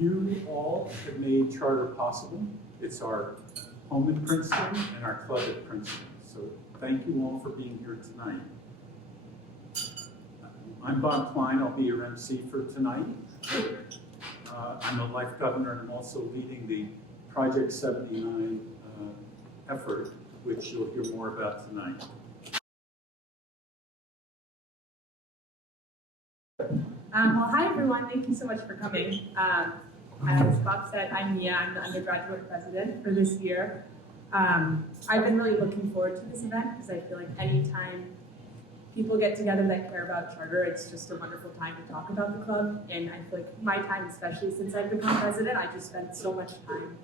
You all have made charter possible. It's our home in Princeton and our club at Princeton. So thank you all for being here tonight. I'm Bob Klein. I'll be your MC for tonight. I'm the Life Governor, and I'm also leading the Project 79 effort, which you'll hear more about tonight. Well, hi everyone. Thank you so much for coming. As Bob said, I'm Mia. I'm the Undergraduate President for this year. I've been really looking forward to this event because I feel like anytime people get together that care about charter, it's just a wonderful time to talk about the club. And I feel like my time, especially since I've become president, I just spent so much time,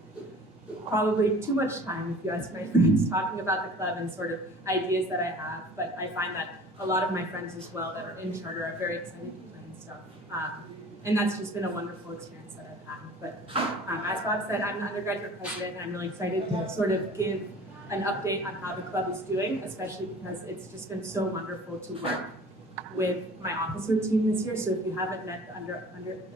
probably too much time, if you ask my friends, talking about the club and sort of ideas that I have. But I find that a lot of my friends as well that are in charter are very excited to plan stuff. And that's just been a wonderful experience that I've had. But as Bob said, I'm the undergraduate president, and I'm really excited to sort of give an update on how the club is doing, especially because it's just been so wonderful to work with my officer team this year. So if you haven't met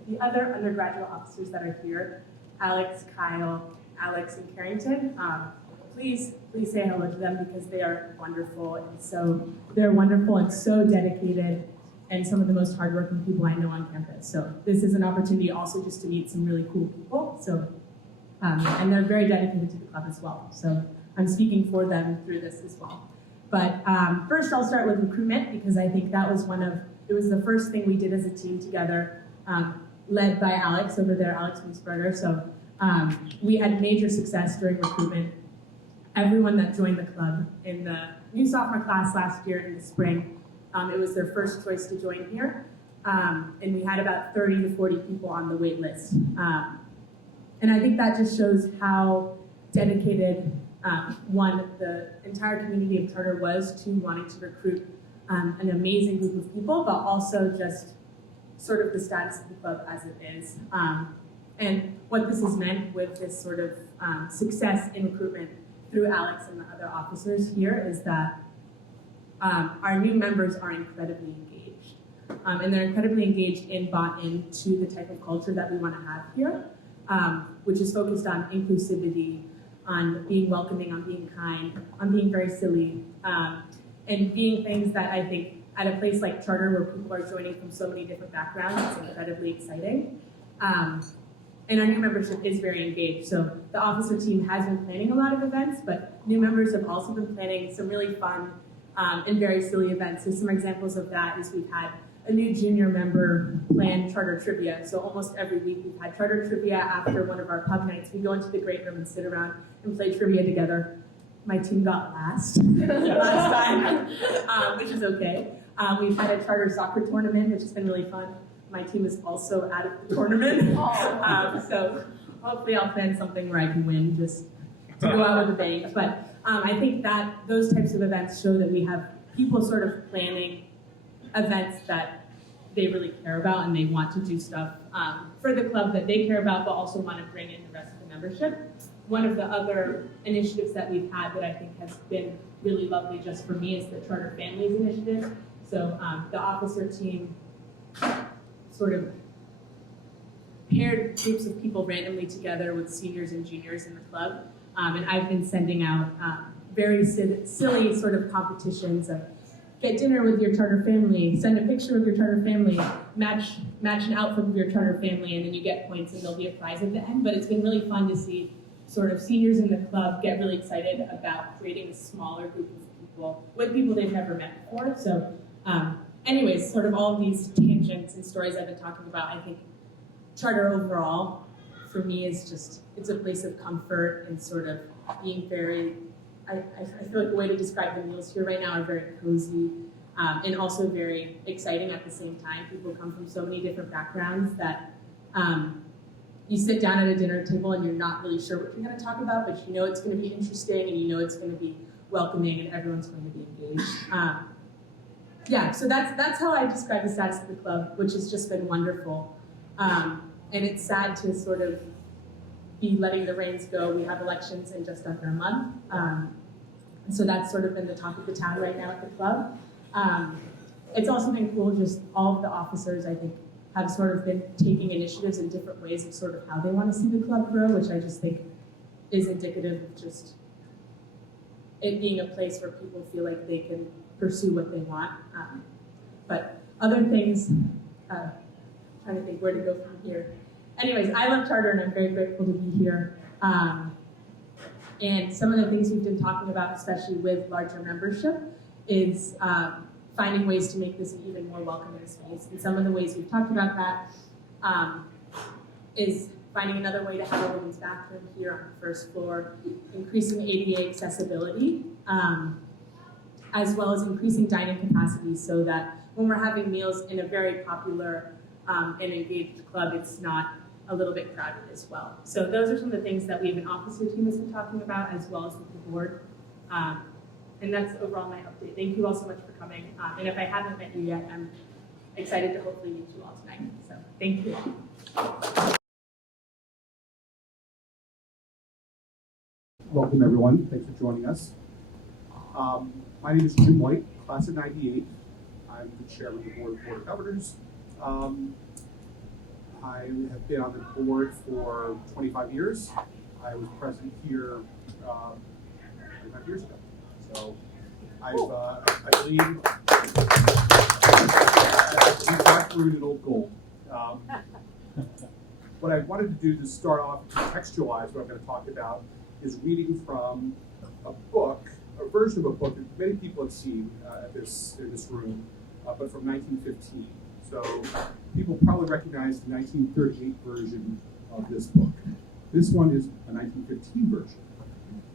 the other undergraduate officers that are here, Alex, Kyle, Alex, and Carrington, please say hello to them because they are wonderful. And so they're wonderful and so dedicated and some of the most hardworking people I know on campus. So this is an opportunity also just to meet some really cool people. So, and they're very dedicated to the club as well. So I'm speaking for them through this as well. But first I'll start with recruitment because I think that was it was the first thing we did as a team together, led by Alex over there, Alex Wiesberger. So we had major success during recruitment. Everyone that joined the club in the new sophomore class last year in the spring, it was their first choice to join here. And we had about 30 to 40 people on the wait list. And I think that just shows how dedicated the entire community of charter was to wanting to recruit an amazing group of people, but also just sort of the status of the club as it is. And what this has meant with this sort of success in recruitment through Alex and the other officers here is that our new members are incredibly engaged. And they're incredibly engaged and bought into the type of culture that we want to have here, which is focused on inclusivity, on being welcoming, on being kind, on being very silly, and being things that I think at a place like charter where people are joining from so many different backgrounds, it's incredibly exciting. And our new membership is very engaged. So the officer team has been planning a lot of events, but new members have also been planning some really fun and very silly events. So some examples of that is we've had a new junior member plan charter trivia. So almost every week we've had charter trivia after one of our pub nights. We go into the great room and sit around and play trivia together. My team got last time, which is okay. We've had a charter soccer tournament, which has been really fun. My team is also out of the tournament. So hopefully I'll plan something where I can win just to go out with a bang. But I think that those types of events show that we have people sort of planning events that they really care about and they want to do stuff for the club that they care about, but also want to bring in the rest of the membership. One of the other initiatives that we've had that I think has been really lovely just for me is the Charter Families Initiative. So the officer team sort of paired groups of people randomly together with seniors and juniors in the club. And I've been sending out very silly sort of competitions of get dinner with your charter family, send a picture of your charter family, match an outfit of your charter family, and then you get points and there'll be a prize at the end. But it's been really fun to see sort of seniors in the club get really excited about creating a smaller group of people with people they've never met before. So anyways, sort of all of these tangents and stories I've been talking about, I think charter overall for me is just, it's a place of comfort and sort of being very, I feel like the way to describe the meals here right now are very cozy and also very exciting at the same time. People come from so many different backgrounds that you sit down at a dinner table and you're not really sure what you're going to talk about, but you know it's going to be interesting and you know it's going to be welcoming and everyone's going to be engaged. Yeah, so that's how I describe the status of the club, which has just been wonderful. And it's sad to sort of be letting the reins go. We have elections in just under a month. And so that's sort of been the talk of the town right now at the club. It's also been cool, just all of the officers, I think, have sort of been taking initiatives in different ways of sort of how they want to see the club grow, which I just think is indicative of just it being a place where people feel like they can pursue what they want. But other things, trying to think where to go from here. Anyways, I love charter and I'm very grateful to be here. And some of the things we've been talking about, especially with larger membership, is finding ways to make this an even more welcoming space. And some of the ways we've talked about that is finding another way to have a women's bathroom here on the first floor, increasing ADA accessibility, as well as increasing dining capacity so that when we're having meals in a very popular and engaged club, it's not a little bit crowded as well. So those are some of the things that we have an officer team has been talking about, as well as with the board. And that's overall my update. Thank you all so much for coming. And if I haven't met you yet, I'm excited to hopefully meet you all tonight. So thank you all. Welcome everyone, thanks for joining us. My name is Jim White, class of 98. I'm the chairman of the Board of Governors. I have been on the board for 25 years. I was president here 25 years ago. So I believe we've got rooted old gold. What I wanted to do to start off, to contextualize what I'm going to talk about, is reading from a book, a version of a book that many people have seen in this room, but from 1915. So people probably recognize the 1938 version of this book. This one is a 1915 version.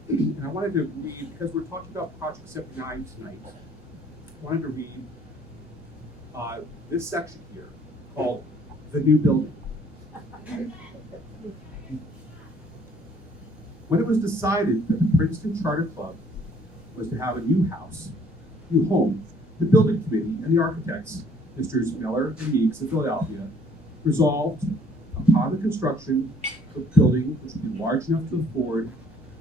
And I wanted to read, because we're talking about Project 79 tonight, I wanted to read this section here called The New Building. When it was decided that the Princeton Charter Club was to have a new house, new home, the building committee and the architects, Mr. Miller and Meeks of Philadelphia, resolved upon the construction of a building which would be large enough to afford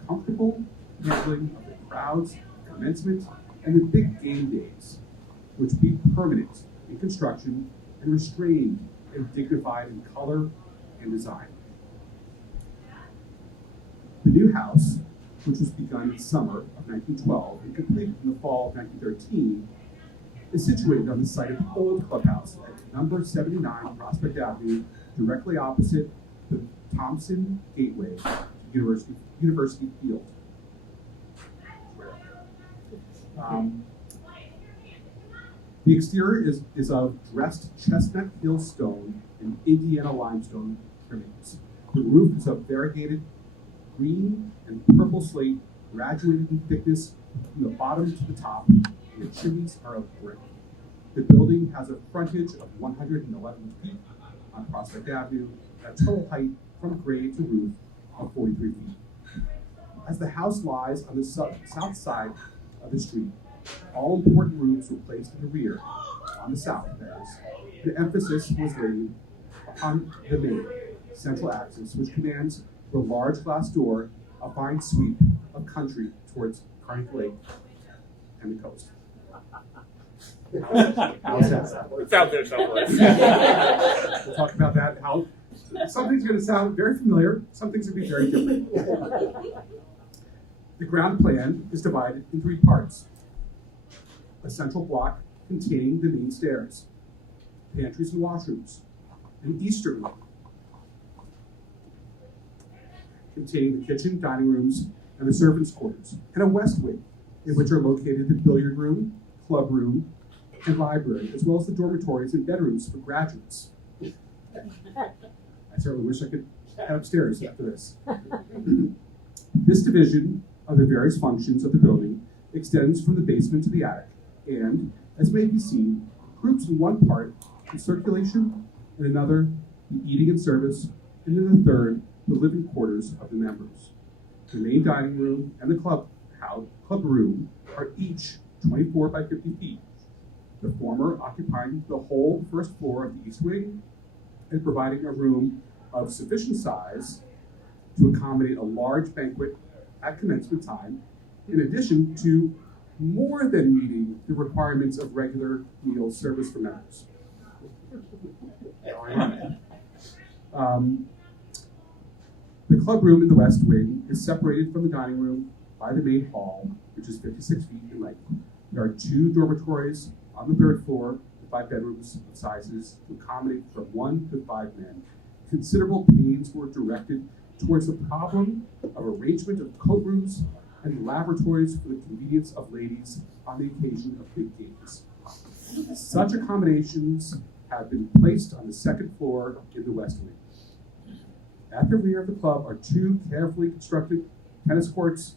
comfortable handling of the crowds, commencement, and the big game days, which would be permanent in construction and restrained and dignified in color and design. The new house, which was begun in summer of 1912 and completed in the fall of 1913, is situated on the site of the old clubhouse at number 79 Prospect Avenue, directly opposite the Thompson Gateway to University Field. The exterior is of dressed chestnut hill stone and Indiana limestone trimmings. The roof is of variegated green and purple slate, graduated in thickness from the bottom to the top, and the chimneys are of brick. The building has a frontage of 111 feet on Prospect Avenue, a total height from grade to roof of 43 feet. As the house lies on the south side of the street, all important roofs were placed in the rear, on the south, that is. The emphasis was laid upon the main central axis, which commands through a large glass door, a fine sweep of country towards Carnegie Lake and the coast. How's that? It's out there somewhere. We'll talk about that. How something's going to sound very familiar, some things will be very different. The ground plan is divided in 3 parts. A central block containing the main stairs, pantries and washrooms, an eastern wing containing the kitchen, dining rooms, and the servants' quarters, and a west wing, in which are located the billiard room, club room, and library, as well as the dormitories and bedrooms for graduates. I certainly wish I could head upstairs after this. This division of the various functions of the building extends from the basement to the attic, and, as may be seen, groups in one part the circulation, in another the eating and service, and in the third the living quarters of the members. The main dining room and the club room are each 24 by 50 feet, the former occupying the whole first floor of the east wing and providing a room of sufficient size to accommodate a large banquet at commencement time, in addition to more than meeting the requirements of regular meal service for members. The club room in the west wing is separated from the dining room by the main hall, which is 56 feet in length. There are 2 dormitories on the 3rd floor with 5 bedrooms of sizes to accommodate from 1 to 5 men. Considerable pains were directed towards the problem of arrangement of coat rooms and laboratories for the convenience of ladies on the occasion of big games. Such accommodations have been placed on the 2nd floor in the west wing. At the rear of the club are 2 carefully constructed tennis courts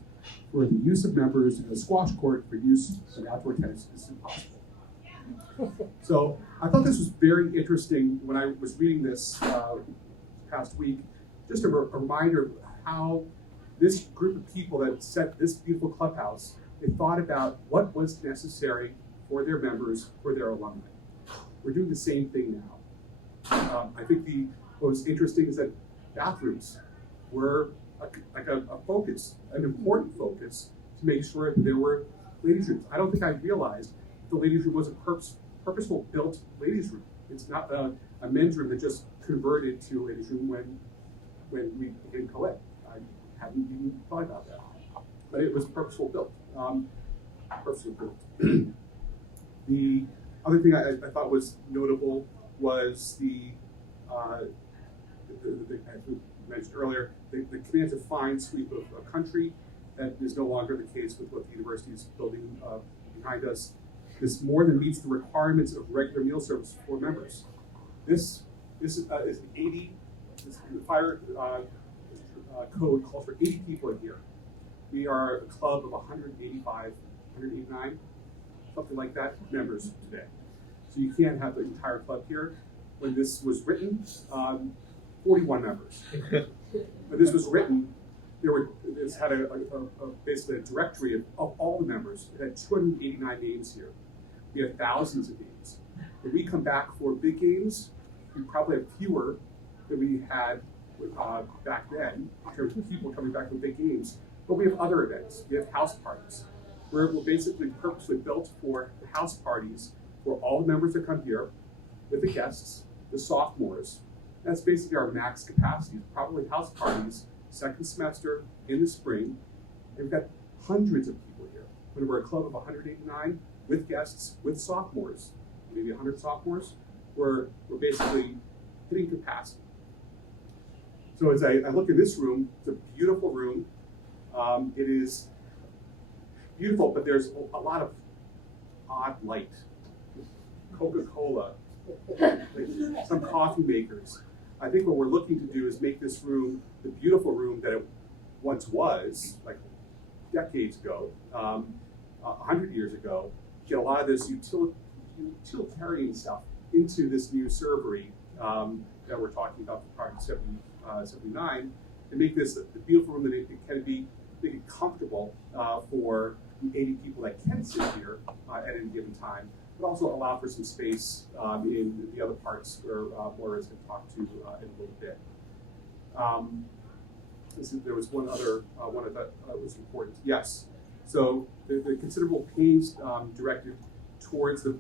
for the use of members and a squash court for use when outdoor tennis is impossible. So I thought this was very interesting when I was reading this past week. Just a reminder of how this group of people that set this beautiful clubhouse, they thought about what was necessary for their members, for their alumni. We're doing the same thing now. I think what was interesting is that bathrooms were a focus, an important focus, to make sure that there were ladies' rooms. I don't think I realized the ladies' room was a purposeful built ladies' room. It's not a men's room that just converted to a ladies' room when we became co-ed. I hadn't even thought about that. But it was purposeful built. The other thing I thought was notable was as we mentioned earlier, the command to find sweep of a country. That is no longer the case with what the university is building behind us. This more than meets the requirements of regular meal service for members. This is 80. The fire code calls for 80 people in here. We are a club of 185, 189, something like that, members today. So you can't have the entire club here. When this was written, 41 members. When this was written, this had basically a directory of all the members. It had 289 names here. We have thousands of names. When we come back for big games, we probably have fewer than we had back then in terms of people coming back for big games. But we have other events. We have house parties. We're basically purposely built for the house parties for all the members that come here, with the guests, the sophomores. That's basically our max capacity. Probably house parties, 2nd semester in the spring. And we've got hundreds of people here. When we're a club of 189 with guests, with sophomores, maybe 100 sophomores, we're basically hitting capacity. So as I look in this room, it's a beautiful room. It is beautiful, but there's a lot of odd light. Coca-Cola, some coffee makers. I think what we're looking to do is make this room the beautiful room that it once was, like decades ago, 100 years ago. Get a lot of this utilitarian stuff into this new servery that we're talking about for Project 79, and make this the beautiful room that it can be, make it comfortable for the 80 people that can sit here at any given time, but also allow for some space in the other parts where Moira is going to talk to in a little bit. There was one other one I thought was important. Yes, so the considerable pains directed towards the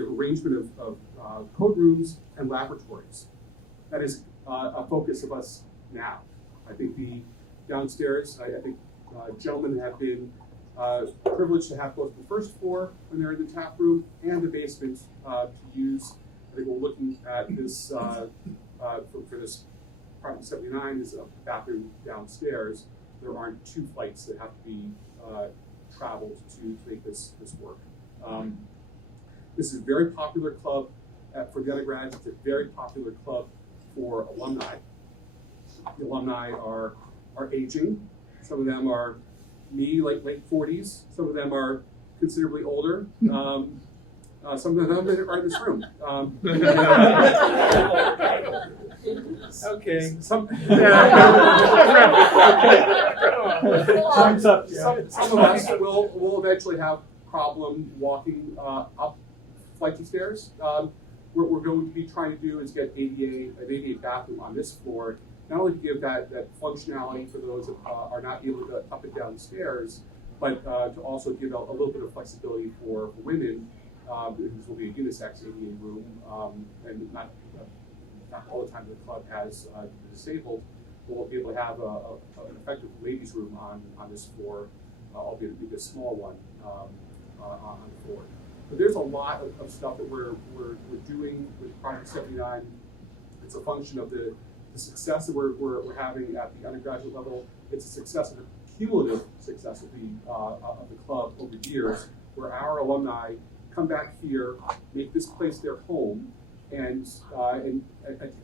arrangement of code rooms and laboratories. That is a focus of us now. I think the downstairs, I think gentlemen have been privileged to have both the first floor when they're in the tap room and the basement to use. I think we're looking at this for this Project 79 is a bathroom downstairs. There aren't 2 flights that have to be traveled to make this work. This is a very popular club for the undergrads. It's a very popular club for alumni. The alumni are aging. Some of them are me, like late 40s. Some of them are considerably older. Some of them are in this room. Okay. Some Time's up. of us will eventually have problem walking up flights of stairs. What we're going to be trying to do is get an ADA bathroom on this floor, not only to give that functionality for those that are not able to go up and down the stairs, but to also give a little bit of flexibility for women This will be a unisex ADA room, and not all the time the club has disabled, but we'll be able to have an effective ladies' room on this floor, albeit it'll be a small one on the floor. But there's a lot of stuff that we're doing with Project 79. It's a function of the success that we're having at the undergraduate level. It's a success of the cumulative success of the club over years, where our alumni come back here, make this place their home, and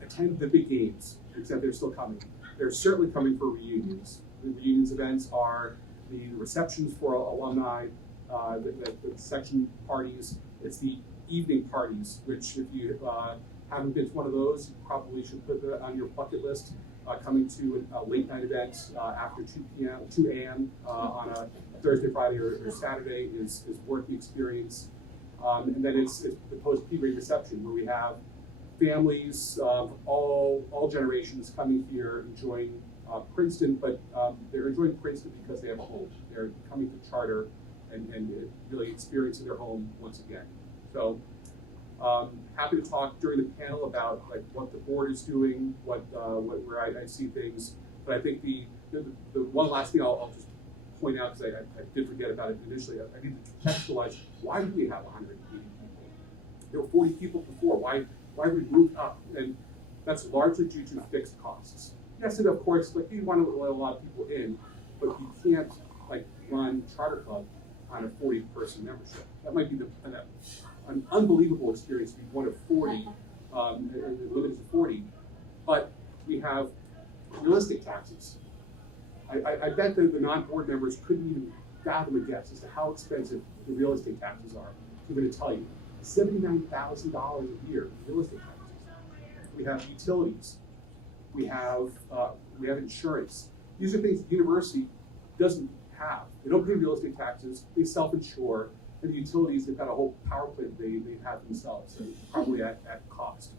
attend the big games, except they're still coming. They're certainly coming for reunions. The reunions events are the receptions for alumni, the section parties. It's the evening parties, which if you haven't been to one of those, you probably should put that on your bucket list. Coming to a late night event after 2 a.m. On a Thursday, Friday, or Saturday is worth the experience. And then it's the post-P-grade reception, where we have families of all generations coming here enjoying Princeton, but they're enjoying Princeton because they have a home. They're coming to charter and really experiencing their home once again. So happy to talk during the panel about like what the board is doing, where I see things. But I think the one last thing I'll just point out, because I did forget about it initially, I need to contextualize, why do we have 180 people? There were 40 people before. Why did we move up? And that's largely due to fixed costs. Yes, and of course, like you want to let a lot of people in, but you can't like run charter club on a 40-person membership. That might be an unbelievable experience to be one of 40, limited to 40. But we have real estate taxes. I bet that the non-board members couldn't even fathom a guess as to how expensive the real estate taxes are. I'm going to tell you, $79,000 a year in real estate taxes. We have utilities. We have insurance. These are things the university doesn't have. They don't pay real estate taxes. They self-insure. And the utilities, they've got a whole power plant they have themselves, and probably at cost.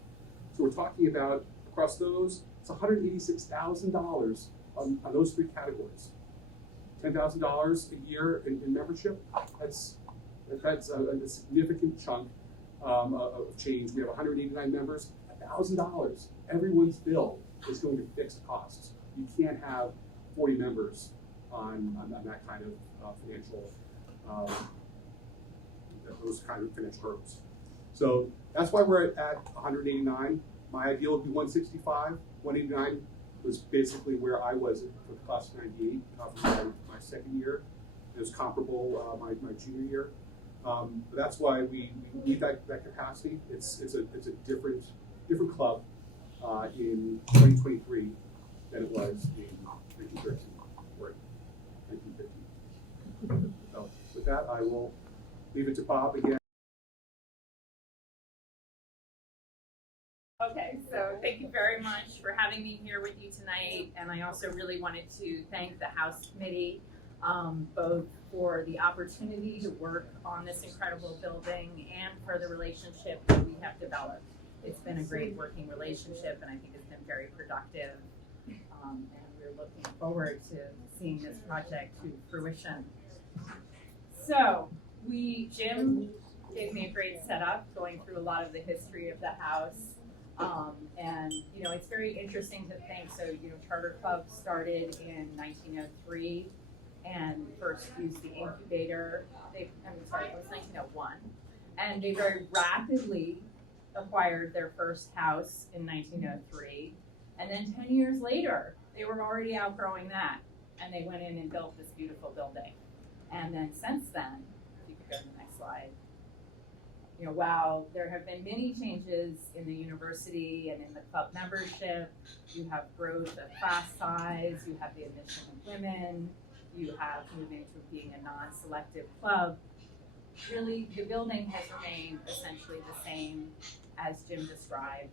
So we're talking about, across those, it's $186,000 on those three categories. $10,000 a year in membership, that's a significant chunk of change. We have 189 members, $1,000. Everyone's bill is going to fixed costs. You can't have 40 members on that kind of financial those kind of financial hurdles. So that's why we're at 189. My ideal would be 165. 189 was basically where I was for the class of 98 for my second year. It was comparable my junior year. But that's why we need that capacity. It's a different club in 2023 than it was in 1913 or 1915. So with that, I will leave it to Bob again. Okay, so thank you very much for having me here with you tonight. And I also really wanted to thank the House Committee, both for the opportunity to work on this incredible building and for the relationship that we have developed. It's been a great working relationship, and I think it's been very productive. And we're looking forward to seeing this project to fruition. So, Jim gave me a great setup going through a lot of the history of the house. And, it's very interesting to think, so, Charter Club started in 1903 and first used the incubator. It was 1901. And they very rapidly acquired their first house in 1903. And then 10 years later, they were already outgrowing that. And they went in and built this beautiful building. And then since then, if you could go to the next slide, while there have been many changes in the university and in the club membership, you have growth of class size, you have the admission of women, you have moving to being a non-selective club. Really, the building has remained essentially the same as Jim described.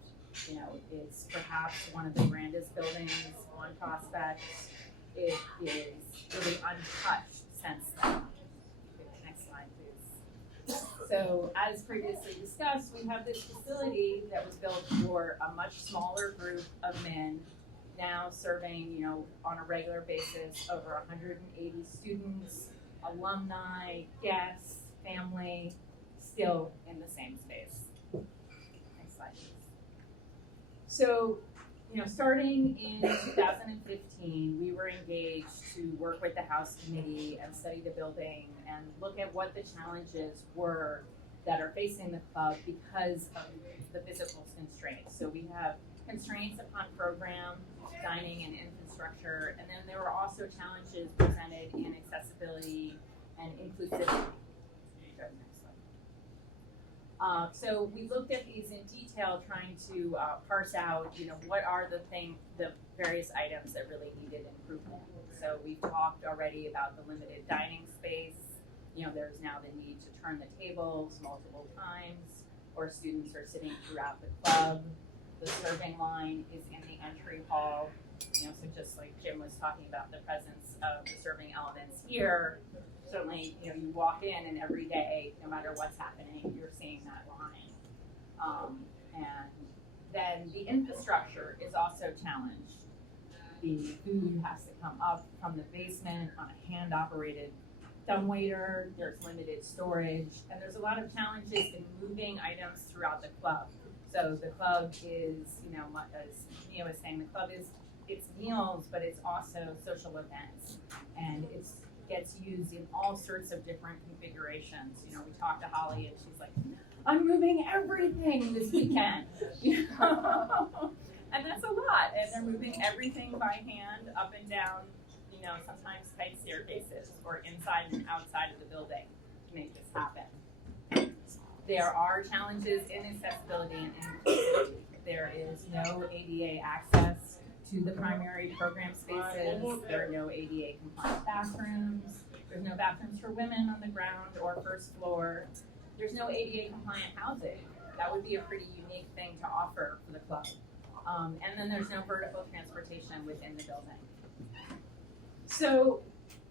It's perhaps one of the grandest buildings on Prospect. It is really untouched since then. Next slide, please. So, as previously discussed, we have this facility that was built for a much smaller group of men, now serving, on a regular basis, over 180 students, alumni, guests, family, skill in the same space. Next slide, please. So, starting in 2015, we were engaged to work with the House Committee and study the building and look at what the challenges were that are facing the club because of the physical constraints. So we have constraints upon program, dining, and infrastructure, and then there were also challenges presented in accessibility and inclusivity. So we looked at these in detail, trying to parse out, what are the various items that really needed improvement. So we've talked already about the limited dining space. There's now the need to turn the tables multiple times, or students are sitting throughout the club. The serving line is in the entry hall. So just like Jim was talking about the presence of the serving elements here, certainly, you walk in and every day, no matter what's happening, you're seeing that line. And then the infrastructure is also challenged. The food has to come up from the basement on a hand-operated dumbwaiter. There's limited storage, and there's a lot of challenges in moving items throughout the club. So the club is, as Mia was saying, the club is, it's meals, but it's also social events, and it gets used in all sorts of different configurations. We talked to Holly, and she's like, I'm moving everything this weekend, and that's a lot, and they're moving everything by hand up and down, sometimes tight staircases, or inside and outside of the building to make this happen. There are challenges in accessibility and inclusivity. There is no ADA access to the primary program spaces. There are no ADA compliant bathrooms. There's no bathrooms for women on the ground or first floor. There's no ADA compliant housing. That would be a pretty unique thing to offer for the club. And then there's no vertical transportation within the building. So,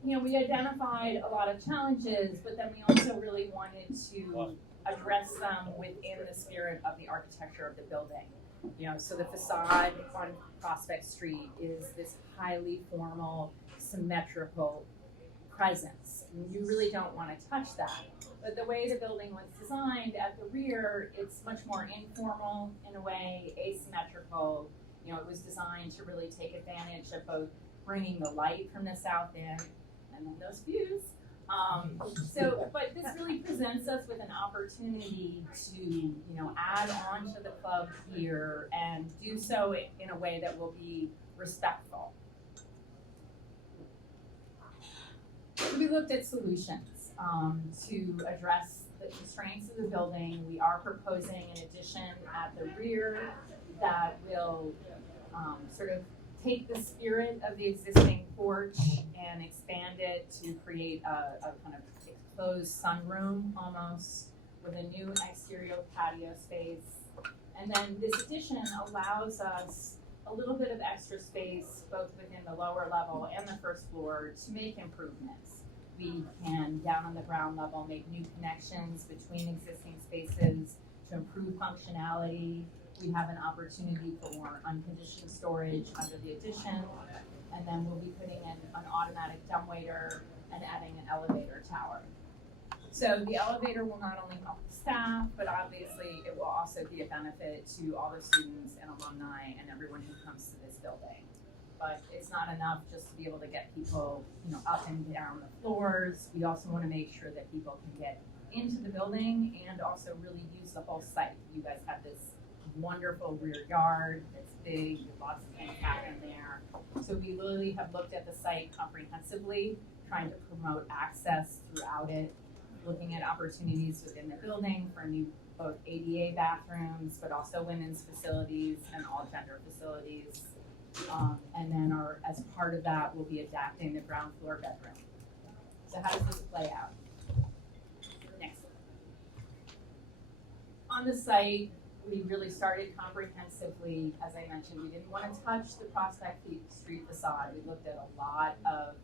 we identified a lot of challenges, but then we also really wanted to address them within the spirit of the architecture of the building. So the facade on Prospect Street is this highly formal, symmetrical presence. You really don't want to touch that. But the way the building was designed at the rear, it's much more informal in a way, asymmetrical. It was designed to really take advantage of both bringing the light from the south end and then those views. But this really presents us with an opportunity to, add on to the club here and do so in a way that will be respectful. So we looked at solutions to address the constraints of the building. We are proposing an addition at the rear that will sort of take the spirit of the existing porch and expand it to create a kind of enclosed sunroom almost with a new exterior patio space. And then this addition allows us a little bit of extra space both within the lower level and the first floor to make improvements. We can, down on the ground level, make new connections between existing spaces to improve functionality. We have an opportunity for more unconditioned storage under the addition, and then we'll be putting in an automatic dumbwaiter and adding an elevator tower. So the elevator will not only help the staff, but obviously it will also be a benefit to all the students and alumni and everyone who comes to this building. But it's not enough just to be able to get people, up and down the floors. We also want to make sure that people can get into the building and also really use the whole site. You guys have this wonderful rear yard. It's big, lots of things happen there. So we literally have looked at the site comprehensively, trying to promote access throughout it, looking at opportunities within the building for new both ADA bathrooms, but also women's facilities and all gender facilities. And then as part of that, we'll be adapting the ground floor bedroom. So how does this play out? Next. On the site, we really started comprehensively. As I mentioned, we didn't want to touch the Prospect Street facade. We looked at a lot of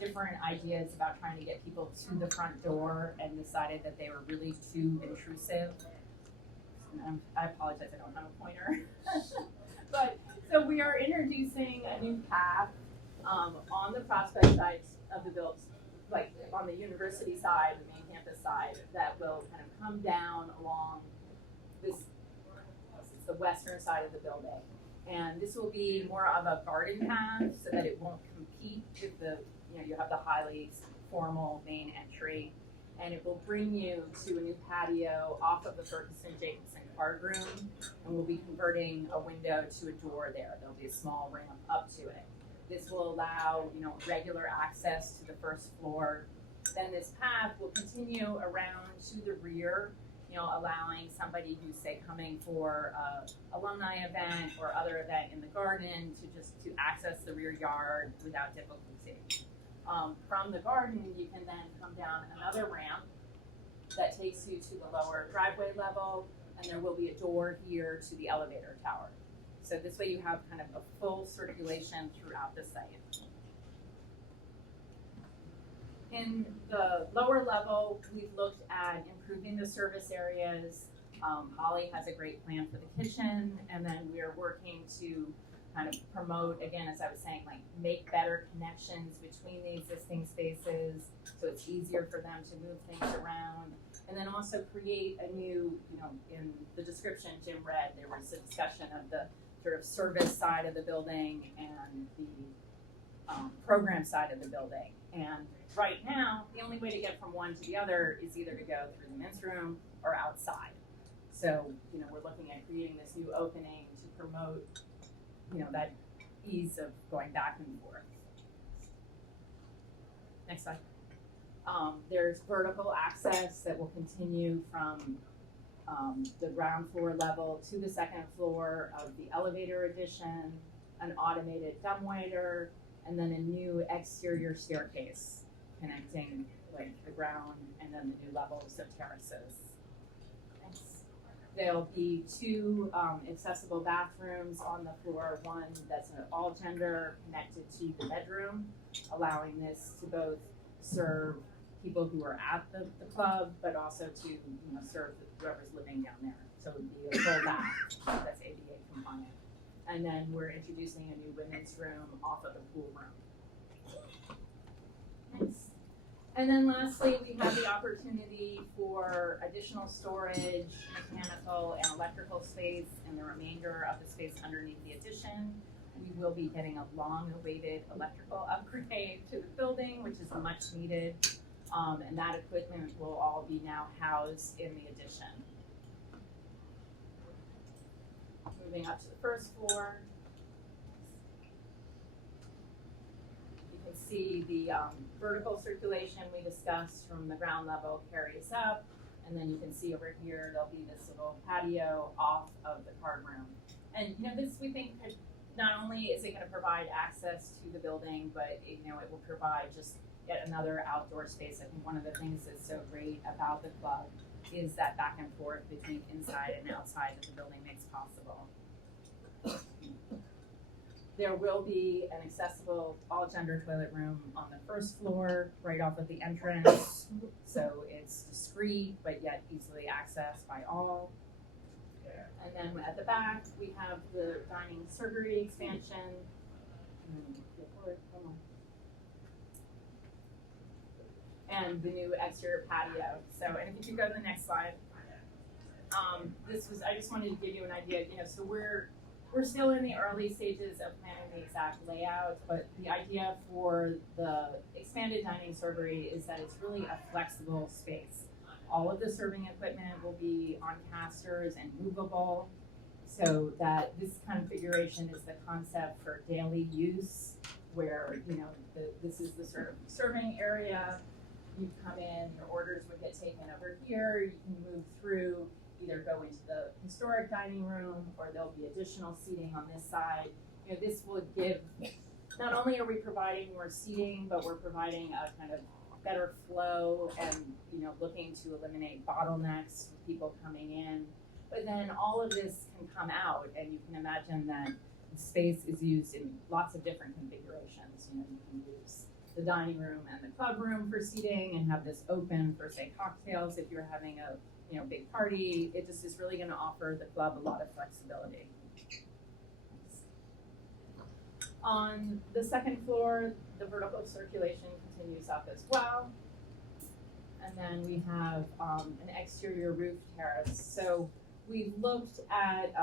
different ideas about trying to get people to the front door and decided that they were really too intrusive. And I apologize, I don't have a pointer. But so we are introducing a new path on the Prospect side of the like on the university side, the main campus side, that will kind of come down along this is the western side of the building. And this will be more of a garden path so that it won't compete with the, you have the highly formal main entry. And it will bring you to a new patio off of the Ferguson-Jacobson card room, and we'll be converting a window to a door there. There'll be a small ramp up to it. This will allow, regular access to the first floor. Then this path will continue around to the rear, allowing somebody who's, say, coming for a alumni event or other event in the garden to access the rear yard without difficulty. From the garden, you can then come down another ramp that takes you to the lower driveway level, and there will be a door here to the elevator tower. So this way you have kind of a full circulation throughout the site. In the lower level, we've looked at improving the service areas. Holly has a great plan for the kitchen, and then we're working to kind of promote, again, as I was saying, like make better connections between the existing spaces so it's easier for them to move things around. And then also create a new, in the description Jim read, there was a discussion of the sort of service side of the building and the program side of the building. And right now, the only way to get from one to the other is either to go through the men's room or outside. So, we're looking at creating this new opening to promote that ease of going back and forth. Next slide. There's vertical access that will continue from the ground floor level to the second floor of the elevator addition, an automated dumbwaiter, and then a new exterior staircase connecting like the ground and then the new levels of terraces. There'll be 2 accessible bathrooms on the floor, one that's an all gender connected to the bedroom, allowing this to both serve people who are at the club, but also to serve whoever's living down there. So it would be a full bath that's ADA compliant. And then we're introducing a new women's room off of the pool room. Nice. And then lastly, we have the opportunity for additional storage, mechanical and electrical space, and the remainder of the space underneath the addition. We will be getting a long-awaited electrical upgrade to the building, which is much needed, and that equipment will all be now housed in the addition. Moving up to the first floor. See the vertical circulation we discussed from the ground level carries up, and then you can see over here there'll be this little patio off of the card room. And this we think could not only is it going to provide access to the building, but it will provide just yet another outdoor space. I think one of the things that's so great about the club is that back and forth between inside and outside that the building makes possible. There will be an accessible all-gender toilet room on the first floor, right off of the entrance. So it's discreet, but yet easily accessed by all. And then at the back, we have the dining servery expansion. And the new exterior patio. So, and if you go to the next slide, I just wanted to give you an idea, so we're still in the early stages of planning the exact layout, but the idea for the expanded dining servery is that it's really a flexible space. All of the serving equipment will be on casters and movable, so that this configuration is the concept for daily use, where this is the sort of serving area. You come in, your orders would get taken over here. You can move through, either go into the historic dining room, or there'll be additional seating on this side. This will give, not only are we providing more seating, but we're providing a kind of better flow and, looking to eliminate bottlenecks with people coming in. But then all of this can come out, and you can imagine that the space is used in lots of different configurations. You can use the dining room and the club room for seating and have this open for, say, cocktails if you're having a big party. It just is really going to offer the club a lot of flexibility. On the second floor, the vertical circulation continues up as well. And then we have an exterior roof terrace. So we've looked at,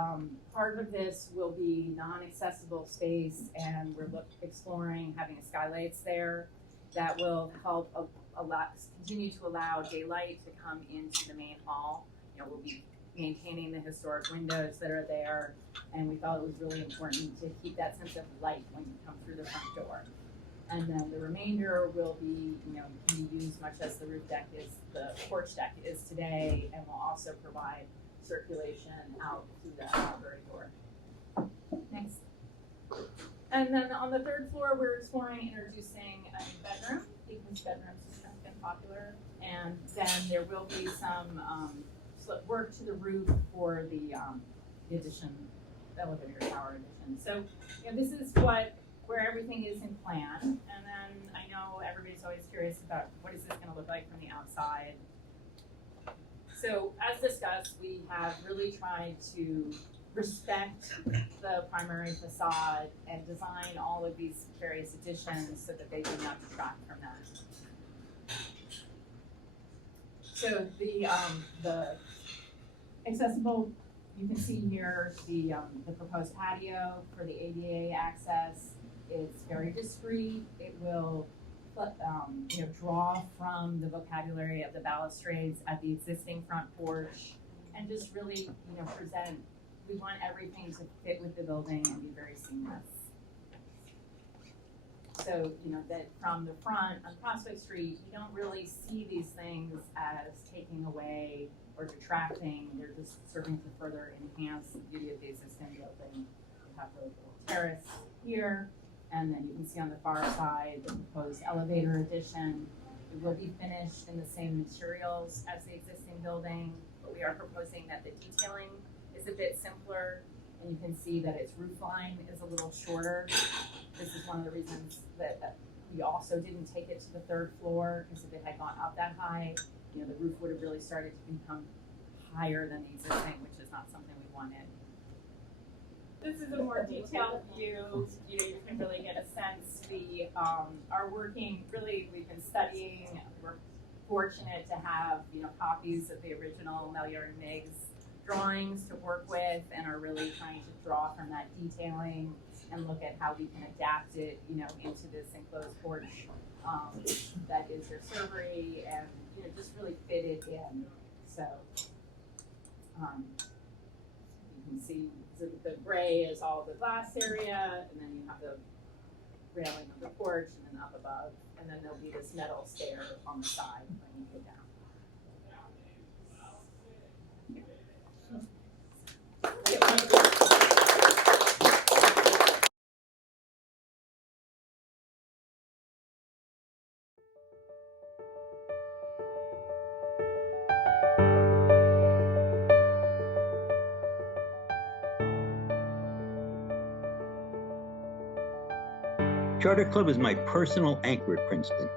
part of this will be non-accessible space, and we're exploring having skylights there that will help continue to allow daylight to come into the main hall. You know, we'll be maintaining the historic windows that are there, and we thought it was really important to keep that sense of light when you come through the front door. And then the remainder will be, can be used much as the porch deck is today, and will also provide circulation out through the library door. Next. And then on the third floor, we're exploring introducing a bedroom, because bedrooms have been popular. And then there will be some work to the roof for the addition, elevator tower addition. So, this is where everything is in plan. And then I know everybody's always curious about what is this going to look like from the outside. So as discussed, we have really tried to respect the primary facade and design all of these various additions so that they do not detract from that. So the accessible, you can see here the proposed patio for the ADA access. It's very discreet. It will draw from the vocabulary of the balustrades at the existing front porch, and just really, present. We want everything to fit with the building and be very seamless. So, that from the front on Prospect Street, you don't really see these things as taking away or detracting. They're just serving to further enhance the beauty of the existing building. We have the little terrace here. And then you can see on the far side the proposed elevator addition. It will be finished in the same materials as the existing building, but we are proposing that the detailing is a bit simpler, and you can see that its roof line is a little shorter. This is one of the reasons that we also didn't take it to the third floor, because if it had gone up that high, the roof would have really started to become higher than the existing, which is not something we wanted. This is a more detailed view. You can really get a sense. We are working, we've been studying. We're fortunate to have, copies of the original Melior and Miggs drawings to work with, and are really trying to draw from that detailing and look at how we can adapt it, into this enclosed porch that is your servery, and, just really fit it in. So, you can see the gray is all the glass area, and then you have the railing of the porch, and then up above, and then there'll be this metal stair on the side when you go down. Charter Club is my personal anchor at Princeton.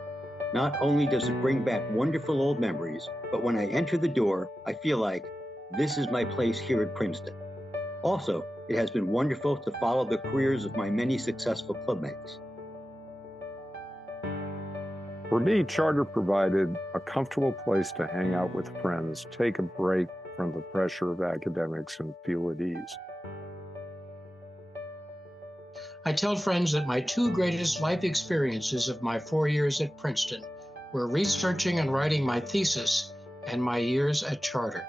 Not only does it bring back wonderful old memories, but when I enter the door, I feel like this is my place here at Princeton. Also, it has been wonderful to follow the careers of my many successful clubmates. For me, Charter provided a comfortable place to hang out with friends, take a break from the pressure of academics, and feel at ease. I tell friends that my two greatest life experiences of my 4 years at Princeton were researching and writing my thesis and my years at Charter.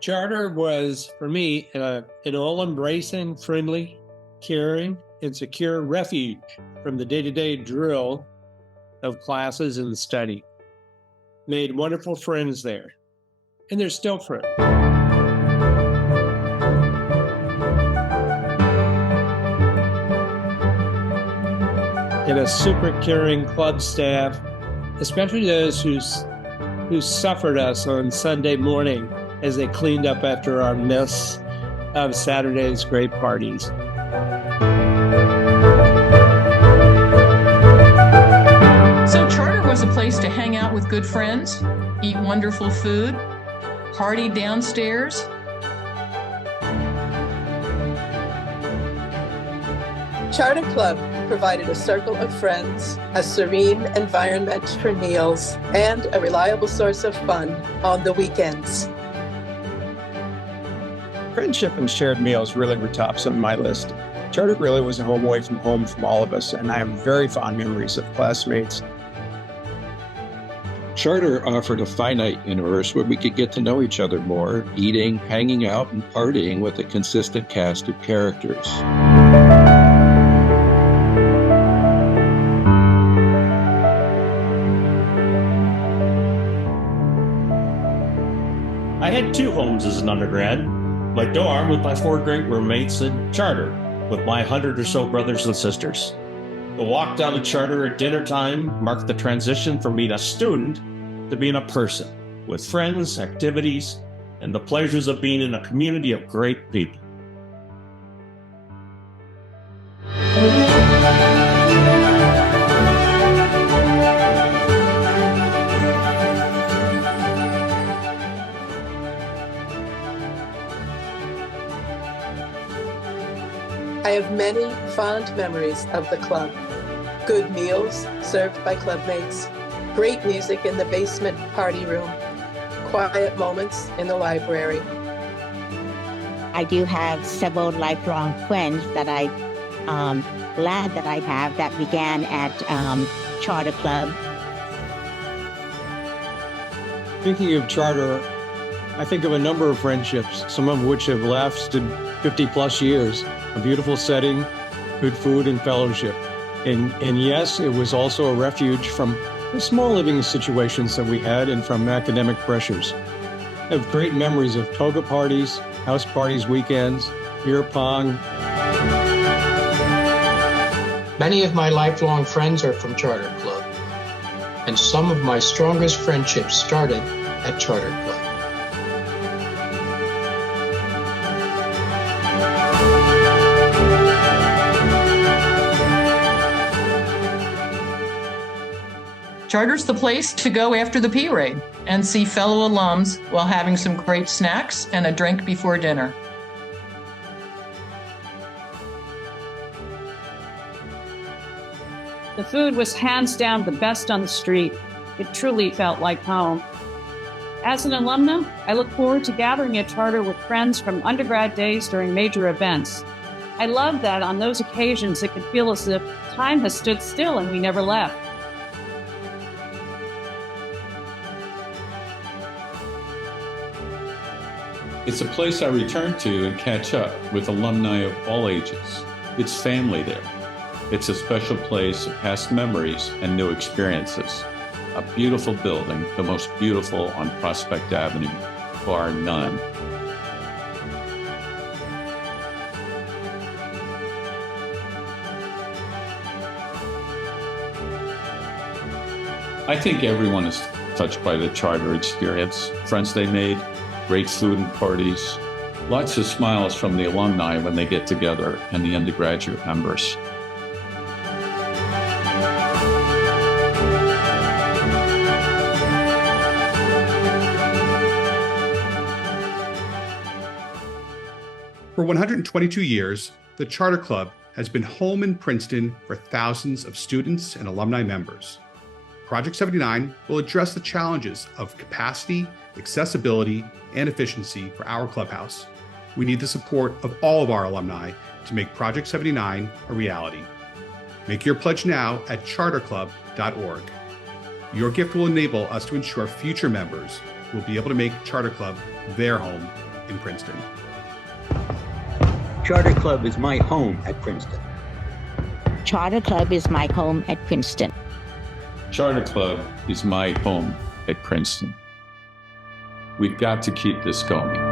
Charter was, for me, an all-embracing, friendly, caring, and secure refuge from the day-to-day drill of classes and study. Made wonderful friends there, and they're still friends. And a super caring club staff, especially those who suffered us on Sunday morning as they cleaned up after our mess of Saturday's great parties. So Charter was a place to hang out with good friends, eat wonderful food, party downstairs. Charter Club provided a circle of friends, a serene environment for meals, and a reliable source of fun on the weekends. Friendship and shared meals really were tops on my list. Charter really was a home away from home from all of us, and I have very fond memories of classmates. Charter offered a finite universe where we could get to know each other more, eating, hanging out, and partying with a consistent cast of characters. I had two homes as an undergrad. My dorm with my 4 great roommates, and Charter with my 100 or so brothers and sisters. The walk down to Charter at dinner time marked the transition from being a student to being a person, with friends, activities, and the pleasures of being in a community of great people. I have many fond memories of the club. Good meals served by clubmates, great music in the basement party room, quiet moments in the library. I do have several lifelong friends that I'm glad that I have that began at Charter Club. Thinking of Charter, I think of a number of friendships, some of which have lasted 50 plus years. A beautiful setting, good food and fellowship. And yes, it was also a refuge from the small living situations that we had and from academic pressures. I have great memories of toga parties, house parties, weekends, beer pong. Many of my lifelong friends are from Charter Club, and some of my strongest friendships started at Charter Club. Charter's the place to go after the P-Raid and see fellow alums while having some great snacks and a drink before dinner. The food was hands down the best on the street. It truly felt like home. As an alumna, I look forward to gathering at Charter with friends from undergrad days during major events. I love that on those occasions it can feel as if time has stood still and we never left. It's a place I return to and catch up with alumni of all ages. It's family there. It's a special place of past memories and new experiences. A beautiful building, the most beautiful on Prospect Avenue, bar none. I think everyone is touched by the Charter experience. Friends they made, great food and parties, lots of smiles from the alumni when they get together and the undergraduate members. For 122 years, the Charter Club has been home in Princeton for thousands of students and alumni members. Project 79 will address the challenges of capacity, accessibility, and efficiency for our clubhouse. We need the support of all of our alumni to make Project 79 a reality. Make your pledge now at charterclub.org. Your gift will enable us to ensure future members will be able to make Charter Club their home in Princeton. Charter Club is my home at Princeton. Charter Club is my home at Princeton. Charter Club is my home at Princeton. We've got to keep this going.